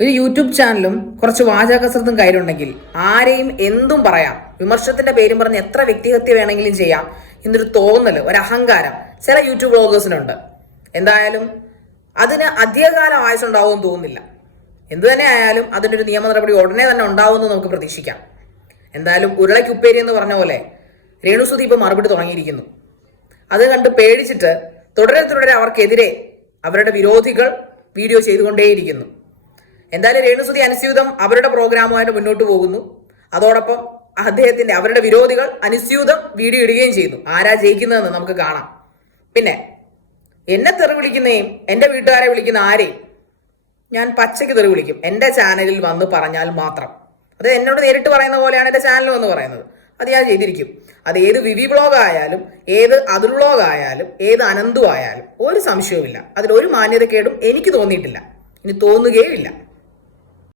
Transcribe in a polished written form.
ഒരു യൂട്യൂബ് ചാനലും കുറച്ച് വാചകസൃത്തും കയ്യിലുണ്ടെങ്കിൽ ആരെയും എന്തും പറയാം, വിമർശനത്തിന്റെ പേരും പറഞ്ഞ് എത്ര വ്യക്തിഹത്യ വേണമെങ്കിലും ചെയ്യാം എന്നൊരു തോന്നല്, ഒരു അഹങ്കാരം ചില യൂട്യൂബ് ബ്ലോഗേഴ്സിനുണ്ട്. എന്തായാലും അതിന് അധികകാലം ആയുസുണ്ടാവുമെന്ന് തോന്നുന്നില്ല. എന്തു തന്നെ ആയാലും അതിൻ്റെ ഒരു നിയമ നടപടി ഉടനെ തന്നെ ഉണ്ടാവുമെന്ന് നമുക്ക് പ്രതീക്ഷിക്കാം. എന്തായാലും ഉരുളയ്ക്ക് ഉപ്പേരി എന്ന് പറഞ്ഞ പോലെ രേണുസുതി ഇപ്പോൾ മറുപടി തുടങ്ങിയിരിക്കുന്നു. അത് കണ്ട് പേടിച്ചിട്ട് തുടരെ അവർക്കെതിരെ അവരുടെ വിരോധികൾ വീഡിയോ ചെയ്തുകൊണ്ടേയിരിക്കുന്നു. എന്തായാലും രേണുസുതി അനുസ്യൂതം അവരുടെ പ്രോഗ്രാമുമായിട്ട് മുന്നോട്ട് പോകുന്നു. അതോടൊപ്പം അവരുടെ വിരോധികൾ അനുസ്യൂതം വീഡിയോ ഇടുകയും ചെയ്യുന്നു. ആരാ ജയിക്കുന്നതെന്ന് നമുക്ക് കാണാം. പിന്നെ എന്നെ തെറി വിളിക്കുന്നേയും എൻ്റെ വീട്ടുകാരെ വിളിക്കുന്ന ആരെയും ഞാൻ പച്ചയ്ക്ക് തെറി വിളിക്കും, എൻ്റെ ചാനലിൽ വന്ന് പറഞ്ഞാൽ മാത്രം. അത് എന്നോട് നേരിട്ട് പറയുന്ന പോലെയാണ് എൻ്റെ ചാനൽ വന്ന് പറയുന്നത്. അത് ഞാൻ ചെയ്തിരിക്കും. അത് ഏത് വിവി ബ്ലോഗ് ആയാലും, ഏത് അതുൽ വ്ലോഗ് ആയാലും, ഏത് അനന്തു ആയാലും ഒരു സംശയവുമില്ല. അതിലൊരു മാന്യതക്കേടും എനിക്ക് തോന്നിയിട്ടില്ല, ഇനി തോന്നുകയും ഇല്ല.